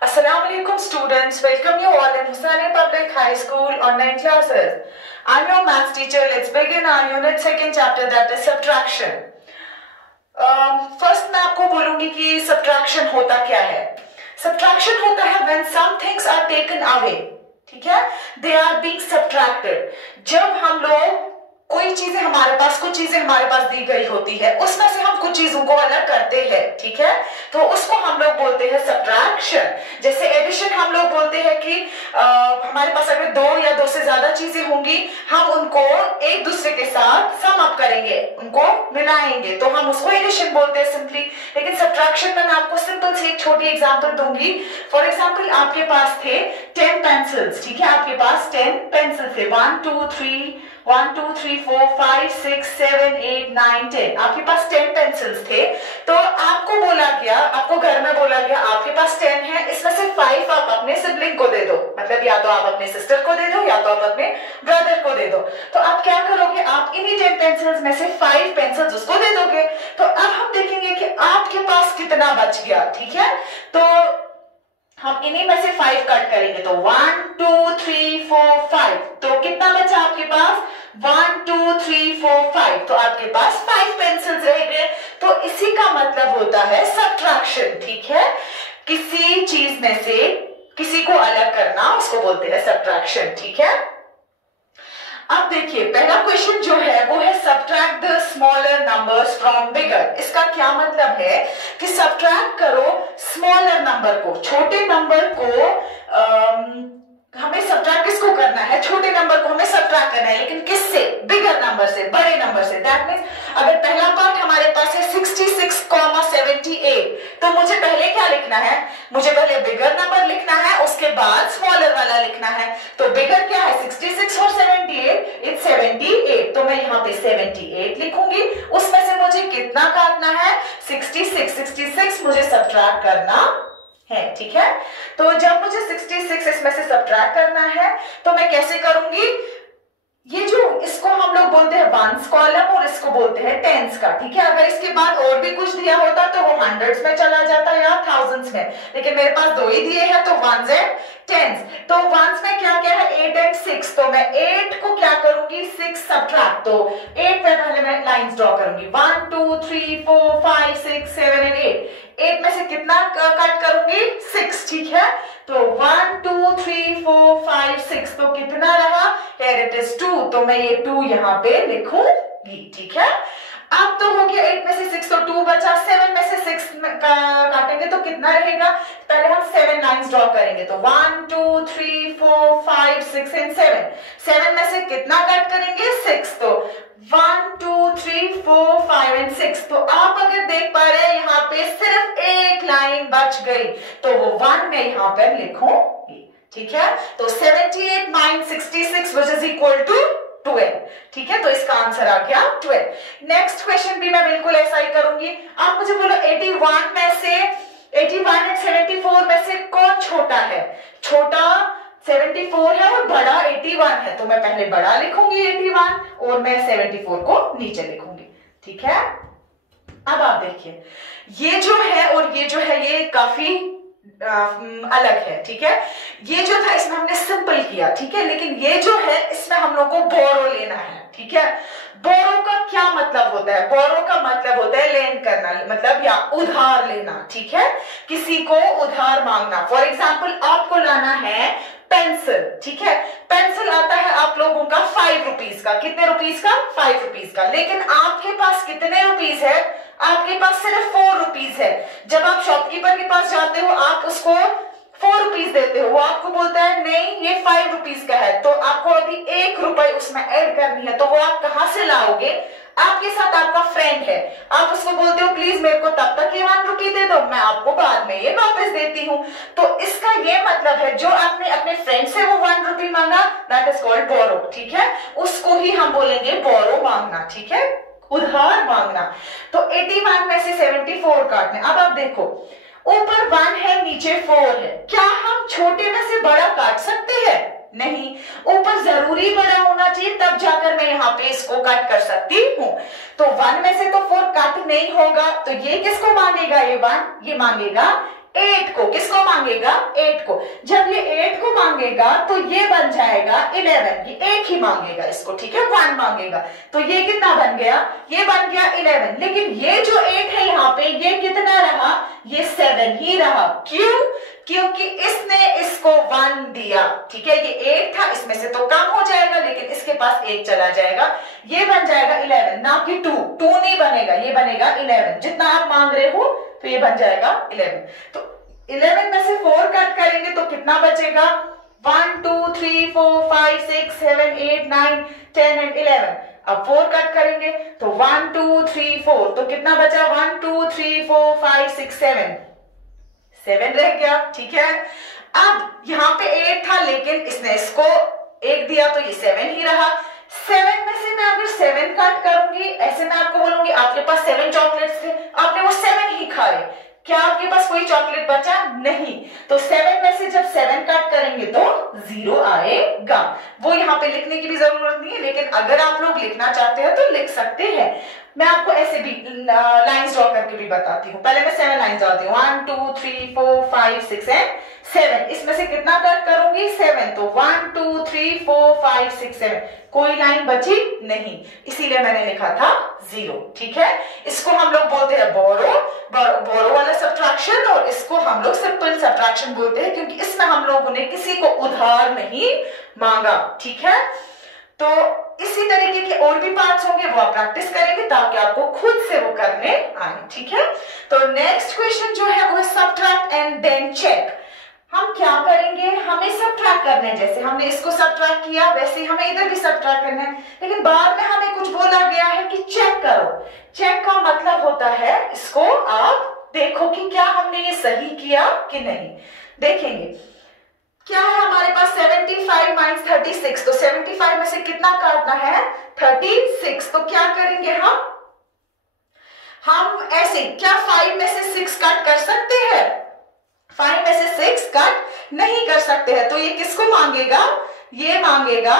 Assalamualaikum students, welcome you all in Hussainiya Public High School online classes. I'm your maths teacher. Let's begin our unit second chapter, that is subtraction. First मैं आपको बोलूंगी कि subtraction होता क्या है. Subtraction होता है when some things are taken away. ठीक है, they are being subtracted. जब हम लोग कोई चीजें हमारे पास, कुछ चीजें हमारे पास दी गई होती है, उसमें से हम कुछ चीजों को अलग करते हैं. ठीक है, तो उसको हम लोग बोलते हैं सब्ट्रैक्शन. जैसे एडिशन हम लोग बोलते हैं कि हमारे पास अगर दो या दो से ज्यादा चीजें होंगी, हम उनको एक दूसरे के साथ सम अप करेंगे, उनको मिलाएंगे, तो हम उसको एडिशन बोलते हैं सिंपली. लेकिन सब्ट्रैक्शन में मैं आपको सिंपल से एक छोटी एग्जांपल दूंगी. फॉर एग्जांपल आपके पास थे 10 पेंसिल्स. ठीक है, आपके पास 10 पेंसिल थे. 1 2 3 4 5 6 7 8 9 10. आपके पास 10 पेंसिल्स थे. तो आपको बोला गया, आपको घर में बोला गया आपके पास 10 है, इसमें से 5 आप अपने सिबलिंग को दे दो. मतलब या तो आप अपने सिस्टर को दे दो या तो आप अपने ब्रदर को दे दो. तो आप क्या करोगे, आप इन्हीं 10 पेंसिल्स में से 5 पेंसिल्स उसको दे दोगे. तो अब हम देखेंगे कि आपके पास कितना बच गया. ठीक है, तो हम इन्हीं में से 5 कट करेंगे. तो 1 2 3 4 5. तो कितना बचा आपके पास? 1 2 3 4 5. तो आपके पास 5 पेंसिल्स रह गए. तो इसी का मतलब होता है सब्ट्रैक्शन. ठीक है, किसी चीज में से किसी को अलग करना, उसको बोलते हैं सब्ट्रैक्शन. ठीक है, अब देखिए पहला क्वेश्चन जो है वो है subtract the smaller numbers from bigger. इसका क्या मतलब है कि सब्ट्रैक्ट करो स्मॉलर नंबर को, छोटे नंबर को हमें सब्ट्रैक्ट किसको करना है? छोटे नंबर को हमें सब्ट्रैक्ट करना है, लेकिन किससे? बिगर नंबर से, बड़े नंबर से. दैट मींस अगर पहला पार्ट हमारे पास है 66,78, तो मुझे पहले क्या लिखना है? मुझे पहले बिगर नंबर लिखना है, उसके बाद स्मॉलर वाला लिखना है. तो बिगर क्या है? 66 और 78, इट्स 78. तो मैं यहाँ पे 78 लिखूंगी. उसमें से मुझे कितना काटना है? 66 मुझे सब्ट्रैक्ट करना है. ठीक है, तो जब मुझे 66 इसमें से सब्ट्रैक्ट करना है, तो मैं कैसे करूंगी? ये जो इसको हम लोग बोलते हैं वंस कॉलम और इसको बोलते हैं टेंस का. ठीक है, अगर इसके बाद और भी कुछ दिया होता तो वो हंड्रेड्स में चला जाता या थाउजेंड्स में, लेकिन मेरे पास दो ही दिए हैं, तो वंस एंड टेंस. तो वंस में क्या क्या है? 8 एंड 6. तो मैं 8 को क्या करूंगी? 6 सब्ट्रैक्ट. तो 8 में पहले मैं लाइंस ड्रॉ करूंगी. 1 2 3 4 5 6 7 एंड 8. 8 में से कितना कट करूंगी? 6. ठीक है, तो 1 2 3 4 5 6. तो कितना रहा? Here it is 2. तो मैं ये 2 यहाँ पे लिखूंगी. ठीक है, अब तो हो गया 8 में से 6, तो 2 बचा. 7 में से 6 काटेंगे तो कितना रहेगा? पहले हम 7 लाइंस ड्रॉ करेंगे. तो 1 2 3 4 5 6 एंड 7. 7 में से कितना कट करेंगे? 6. तो 1 2 3 4 5 एंड 6. तो आप अगर देख पा रहे हैं यहाँ पे सिर्फ एक लाइन बच गई, तो वो 1 में यहाँ पर लिखूंगी. ठीक है, तो 78 - 66 which is equal to 12. ठीक है, तो इसका आंसर आ गया 12. नेक्स्ट क्वेश्चन भी मैं बिल्कुल ऐसा ही करूंगी. आप मुझे बोलो 81 में से 81 एंड 74 में से कौन छोटा है? छोटा 74 है और बड़ा 81 है. तो मैं पहले बड़ा लिखूंगी 81 और मैं 74 को नीचे लिखूंगी. ठीक है, अब आप देखिए ये जो है और ये जो है ये काफी अलग है. ठीक है, ये जो था इसमें हमने सिंपल किया. ठीक है, लेकिन ये जो है इसमें हम लोग को बोरो लेना है. ठीक है, बोरो का क्या मतलब होता है? बोरो का मतलब होता है लेंड करना, मतलब या उधार लेना. ठीक है, किसी को उधार मांगना. फॉर एग्जाम्पल आपको लाना है पेंसिल. ठीक है, पेंसिल आता है आप लोगों का 5 रुपीज का. कितने रुपीज का? 5 रुपीज का. लेकिन आपके पास कितने रुपीज है? आपके पास सिर्फ 4 रुपीज है. जब आप शॉपकीपर के पास जाते हो, आप उसको 4 रुपीज देते हो, वो आपको बोलता है नहीं ये 5 रुपीज का है. तो आपको अभी 1 रुपए उसमें ऐड करनी है. तो वो आप कहां से लाओगे? आपके साथ आपका फ्रेंड है, आप उसको बोलते हो प्लीज मेरे को तब तक ये 1 रुपी दे दो, मैं आपको बाद में ये वापस देती हूँ. तो इसका ये मतलब है जो आपने अपने फ्रेंड से वो 1 रुपी मांगा, दैट इज कॉल्ड बोरो. ठीक है, उसको ही हम बोलेंगे बोरो मांगना. ठीक है, उधार मांगना. तो 81 में से 74 काटने. अब आप देखो ऊपर 1 है, नीचे 4 है. क्या हम छोटे में से बड़ा काट सकते हैं? नहीं, ऊपर जरूरी बड़ा होना चाहिए, तब जाकर मैं यहाँ पे इसको कट कर सकती हूँ. तो 1 में से तो 4 कट नहीं होगा, तो ये किसको मांगेगा? ये 1 ये मांगेगा 8 को, किसको मांगेगा? 8 को। जब ये 8 को मांगेगा तो ये बन जाएगा 11, ये 1 ही मांगेगा इसको, ठीक है, 1 मांगेगा, तो ये कितना बन गया? ये बन गया 11। लेकिन ये जो 8 है यहाँ पे, ये कितना रहा? ये 7 ही रहा। क्यों? क्योंकि इसने इसको 1 दिया, ठीक है, ये 8 था, इसमें से तो कम हो जाएगा, लेकिन इसके पास 1 चला जाएगा, ये बन जाएगा 11, ना कि 2 नहीं बनेगा, ये बनेगा 11। जितना आप मांग रहे हो तो ये बन जाएगा 11। तो 11 में से 4 कट करेंगे तो कितना बचेगा? 1 2 3 4 5 6 7 8 9 10 एंड 11। अब 4 कट करेंगे तो 1 2 3 4, तो कितना बचा? 1 2 3 4 5 6 7 रह गया, ठीक है। अब यहाँ पे 8 था, लेकिन इसने इसको 1 दिया तो ये 7 ही रहा। 7 में से मैं अगर 7 कट करूंगी, ऐसे मैं आपको बोलूंगी आपके पास 7 चॉकलेट्स थे, आपने वो 7 ही खाए, क्या आपके पास कोई चॉकलेट बचा? नहीं। तो 7 में से जब 7 कट करेंगे तो 0 आएगा। वो यहाँ पे लिखने की भी जरूरत नहीं है, लेकिन अगर आप लोग लिखना चाहते हैं तो लिख सकते हैं। मैं आपको ऐसे भी लाइंस ड्रॉ करके भी बताती हूँ। पहले मैं 7 लाइंस डालती हूँ, 1 2 3 4 5 6 एंड 7। इसमें से कितना कट करूंगी? 7। तो 1 2 3 4 5 6 7, कोई लाइन बची नहीं, इसीलिए मैंने लिखा था 0, ठीक है। इसको हम लोग बोलते हैं बोरो वाला सब्ट्रैक्शन, और इसको हम लोग सिंपल सब्ट्रैक्शन बोलते हैं, क्योंकि इसमें हम लोगों ने किसी को उधार नहीं मांगा, ठीक है। तो इसी तरीके के और भी पार्ट्स होंगे, वो आप प्रैक्टिस करेंगे ताकि आपको खुद से वो करने आए, ठीक है। तो नेक्स्ट क्वेश्चन जो है वो है सब्ट्रैक्ट एंड देन चेक। हम क्या करेंगे? हमें सब्ट्रैक्ट करना है, जैसे हमने इसको सब्ट्रैक्ट किया वैसे ही हमें इधर भी सब्ट्रैक्ट करना है, लेकिन बाद में हमें कुछ बोला गया है कि चेक करो। चेक का मतलब होता है इसको आप देखो कि क्या हमने ये सही किया कि नहीं। देखेंगे क्या है हमारे पास, 75 माइनस 36, तो 75 में से कितना काटना है? 36। तो क्या करेंगे हम ऐसे, क्या 5 में से 6 कट कर सकते हैं? 5 में से 6 कट नहीं कर सकते हैं, तो ये किसको मांगेगा? ये मांगेगा,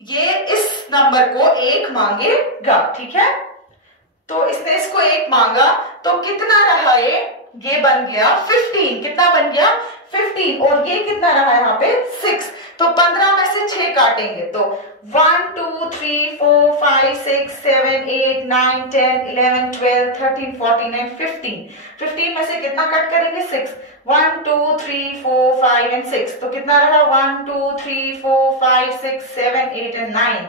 ये इस नंबर को 1 मांगेगा, ठीक है। तो इसने इसको 1 मांगा, तो कितना रहा ये बन गया 15। कितना बन गया? 15। और ये कितना रहा यहाँ पे? 6। तो 15 में से 6 काटेंगे तो 1 2 3 4 5 6 7 8 9 10 11 12 13 14 एंड 15। 15 में से कितना कट करेंगे? 6। 1 2 3 4 5 एंड 6, तो कितना रहा? 1 2 3 4 5 6 7 8 एंड 9,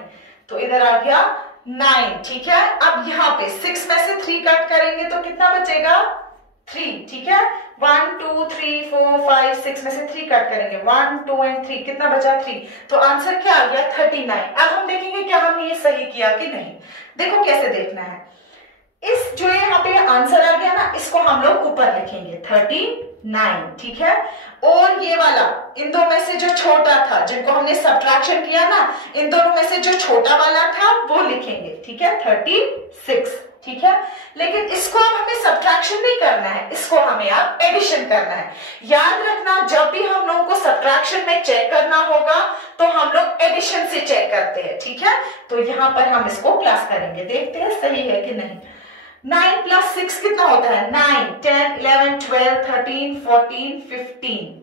तो इधर आ गया 9, ठीक है। अब यहाँ पे 6 में से 3 कट करेंगे तो कितना बचेगा? 3, ठीक है। 1 2 3 4 5 6 में से 3 कट करेंगे, 1 2 एंड 3, कितना बचा? 3। तो आंसर क्या आ गया? 39। अब हम देखेंगे क्या हमने ये सही किया कि नहीं। देखो कैसे देखना है, इस जो यहाँ पे आंसर आ गया ना, इसको हम लोग ऊपर लिखेंगे 39, ठीक है। और ये वाला इन दो में से जो छोटा था, जिनको हमने सब्ट्रैक्शन किया ना, इन दोनों में से जो छोटा वाला था वो लिखेंगे, ठीक है, 36, ठीक है। लेकिन इसको अब हमें सब्ट्रैक्शन नहीं करना है, इसको हमें अब एडिशन करना है। याद रखना, जब भी हम लोगों को सब्ट्रैक्शन में चेक करना होगा तो हम लोग एडिशन से चेक करते हैं, ठीक है। तो यहाँ पर हम इसको प्लस करेंगे, देखते हैं सही है कि नहीं। 9 प्लस 6 कितना होता है? 9 10 11 12 13 14 15,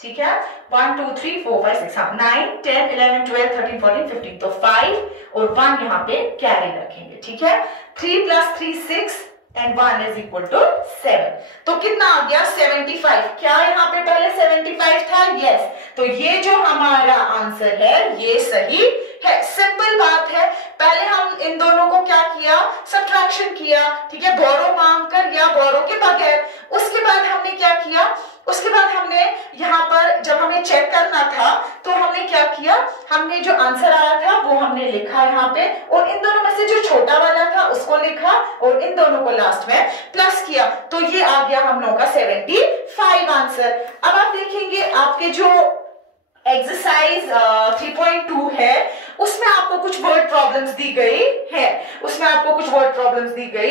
ठीक है। 1 2 3 4 5 6, हाँ 9 10 11 12 13 14 15, तो 5 और 1 यहाँ पे कैरी रखेंगे, ठीक है। 3 plus 3 6 and 1 is equal to 7, तो कितना आ गया? 75। क्या यहाँ पे पहले 75 था? यस। तो ये जो हमारा आंसर है ये सही है। सिंपल बात है, पहले हम इन दोनों को क्या किया? सब्ट्रैक्शन किया, ठीक है, बोरो मांगकर या बोरो के बगैर। उसके बाद हमने क्या किया? उसके बाद हमने यहाँ पर जब हमें चेक करना था तो हमने क्या किया? हमने जो आंसर आया था वो हमने लिखा यहाँ पे, और इन दोनों में से जो छोटा वाला था उसको लिखा, और इन दोनों को लास्ट में प्लस किया, तो ये आ गया हम लोगों का 75 आंसर। अब आप देखेंगे आपके जो एक्सरसाइज 3.2 है उसमें आपको कुछ वर्ड प्रॉब्लम्स दी गई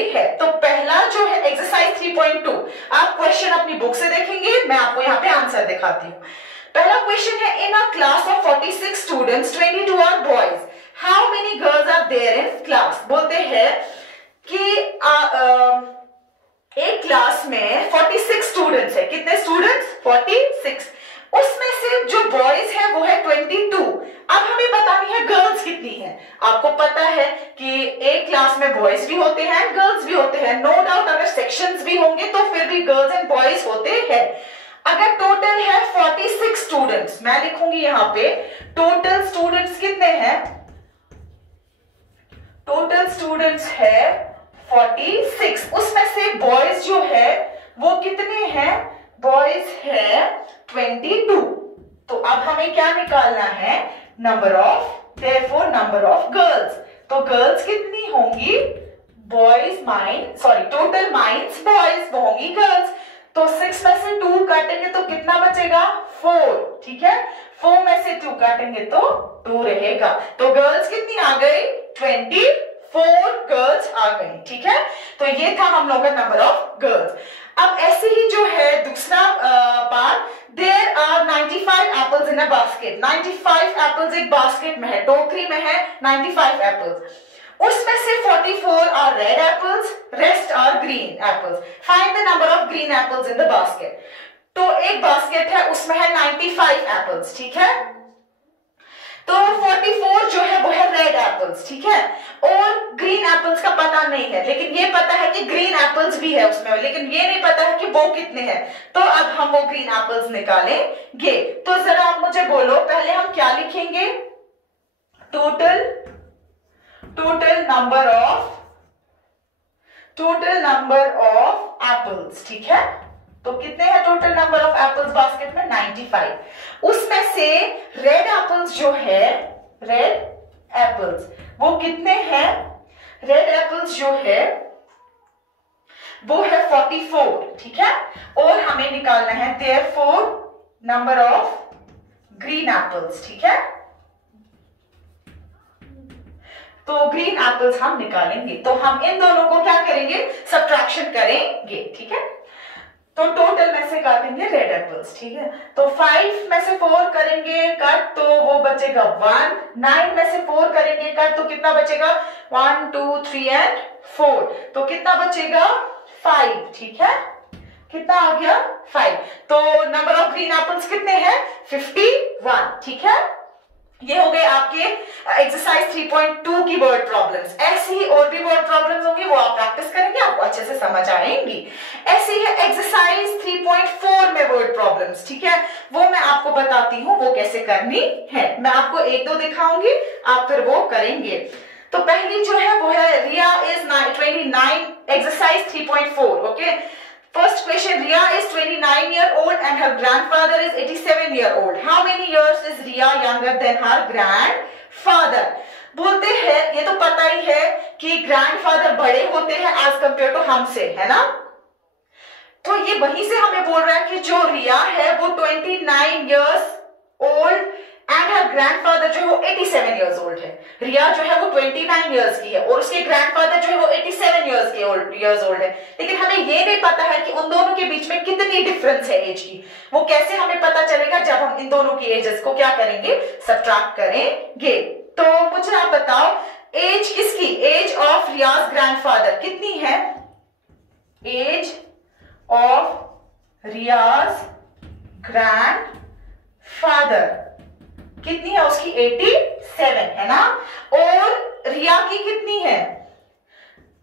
है, तो पहला जो है एक्सरसाइज 3.2, आप क्वेश्चन अपनी बुक से देखेंगे, मैं आपको यहाँ पे आंसर दिखाती हूँ। पहला क्वेश्चन है, in a class of 46 students 22 are boys, how many girls are there in class. बोलते हैं कि एक क्लास में 46 स्टूडेंट्स है। कितने स्टूडेंट्स? 46। उसमें से जो बॉयज है वो है 22। अब हमें बतानी है गर्ल्स कितनी है। आपको पता है कि एक क्लास में बॉयज भी होते हैं, गर्ल्स भी होते हैं। नो डाउट अगर सेक्शंस भी होंगे तो फिर भी गर्ल्स एंड बॉयज होते हैं। अगर टोटल है 46 स्टूडेंट्स, मैं लिखूंगी यहां पे टोटल स्टूडेंट्स कितने हैं। टोटल स्टूडेंट्स है 46। उसमें से बॉयज जो है वो कितने हैं? बॉयज है 22। तो अब हमें क्या निकालना है? Number of, therefore number of girls. तो गर्ल्स कितनी होंगी? Boys minus total minus boys, वो होंगी गर्ल्स। तो 6 में से 2 काटेंगे तो कितना बचेगा? 4। ठीक है, 4 में से 2 काटेंगे तो 2 रहेगा। तो गर्ल्स कितनी आ गई? 24 गर्ल्स आ गई। ठीक है, तो ये था हम लोग का नंबर ऑफ गर्ल्स। अब ऐसे ही जो है दूसरा part, there are 95 apples in a basket. 95 apples एक बास्केट में है, टोकरी में है 95 एप्पल्स। उसमें से 44 are red apples, rest are green apples. Find the number of green apples in the basket. तो एक बास्केट है, उसमें है 95 एप्पल्स। ठीक है, तो 44 जो है वो है रेड एप्पल्स। ठीक है, और ग्रीन एप्पल्स का पता नहीं है, लेकिन ये पता है कि ग्रीन एप्पल्स भी है उसमें, लेकिन ये नहीं पता है कि वो कितने हैं। तो अब हम वो ग्रीन एप्पल्स निकालेंगे। तो जरा आप मुझे बोलो, पहले हम क्या लिखेंगे? Total number of apples. ठीक है, तो कितने हैं total number of apples basket में? 95। उसमें से रेड एप्पल्स जो है, रेड एप्पल्स वो कितने हैं? रेड एप्पल्स जो है वो है 44। ठीक है, और हमें निकालना है therefore number of green apples. ठीक है, तो ग्रीन एप्पल्स हम निकालेंगे। तो हम इन दोनों को क्या करेंगे? सब्ट्रैक्शन करेंगे। ठीक है, तो टोटल में से काटेंगे रेड एप्पल्स। ठीक है, तो 5 में से 4 करेंगे कट तो वो बचेगा 1। 9 में से 4 करेंगे कट तो कितना बचेगा? 1 2 3 एंड 4। तो कितना बचेगा? 5। ठीक है, कितना आ गया? 5। तो नंबर ऑफ ग्रीन एप्पल्स कितने हैं? 51। ठीक है, ये हो गए आपके एक्सरसाइज 3.2 की वर्ड प्रॉब्लम्स। ऐसी ही और भी वर्ड प्रॉब्लम्स होंगी, वो आप प्रैक्टिस करेंगे, आपको अच्छे से समझ आएंगी। ऐसी है एक्सरसाइज 3.4 में वर्ड प्रॉब्लम्स। ठीक है, वो मैं आपको बताती हूँ वो कैसे करनी है। मैं आपको 1-2 दिखाऊंगी, आप फिर वो करेंगे। तो पहली जो है वो है Riya is 29, exercise 3.4। Okay, first question, Riya is 29-year-old and her grandfather is 87-year-old. How many years is Riya younger than her grandfather? बोलते हैं, ये तो पता ही है कि ग्रैंडफादर बड़े होते हैं एज कंपेयर टू हमसे, है ना। तो ये वहीं से हमें बोल रहा है कि जो रिया है वो 29 years old and her grandfather जो है वो 87 years old है। रिया जो है वो 29 years की है और उसके ग्रैंडफादर जो है वो 87 years old है। लेकिन हमें ये नहीं पता है कि उन दोनों के बीच में कितनी डिफरेंस है एज की। वो कैसे हमें पता चलेगा? जब हम इन दोनों की एजेस को क्या करेंगे? सब्ट्रैक्ट करेंगे। तो मुझे आप बताओ, एज किसकी? एज ऑफ रियाज ग्रैंडफादर कितनी है? एज ऑफ रियाज ग्रैंडफादर कितनी है? उसकी 87 है ना। और रिया की कितनी है?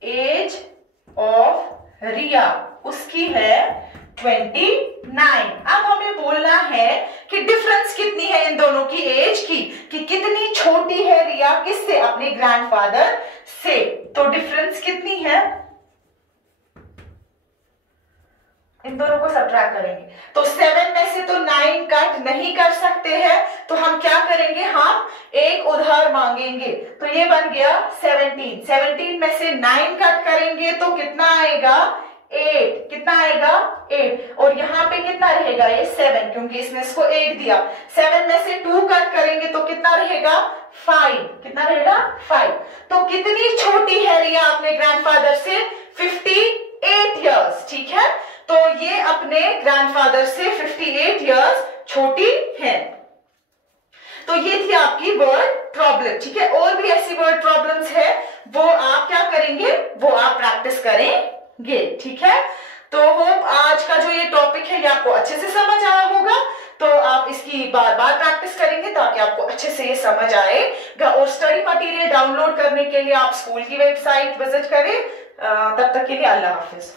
एज ऑफ रिया उसकी है 29। अब हमें बोलना है कि डिफरेंस कितनी है इन दोनों की एज की, कि कितनी छोटी है रिया किससे? अपने ग्रैंडफादर से। तो डिफरेंस कितनी है? इन दोनों को सब्ट्रैक्ट करेंगे तो 7 में से तो 9 कट नहीं कर सकते हैं, तो हम क्या करेंगे? हम एक उधार मांगेंगे। तो ये बन गया 17। 17 में से 9 कट करेंगे तो कितना आएगा? 8। कितना आएगा? 8। और यहाँ पे कितना रहेगा? ये 7, क्योंकि इसने इसको 8 दिया। 7 में से 2 कट करेंगे तो कितना रहेगा? 5। कितना रहेगा? 5। तो कितनी छोटी है रिया अपने ग्रैंडफादर से? 58 years। ठीक है, तो ये अपने ग्रैंडफादर से 58 years छोटी है। तो ये थी आपकी वर्ड प्रॉब्लम। ठीक है, और भी ऐसी वर्ड प्रॉब्लम्स है, वो आप क्या करेंगे? वो आप प्रैक्टिस करेंगे। ठीक है, तो होप आज का जो ये टॉपिक है ये आपको अच्छे से समझ आया होगा। तो आप इसकी बार बार प्रैक्टिस करेंगे ताकि आपको अच्छे से ये समझ आएगा। और स्टडी मटेरियल डाउनलोड करने के लिए आप स्कूल की वेबसाइट विजिट करें। तब तक के लिए अल्लाह हाफिज।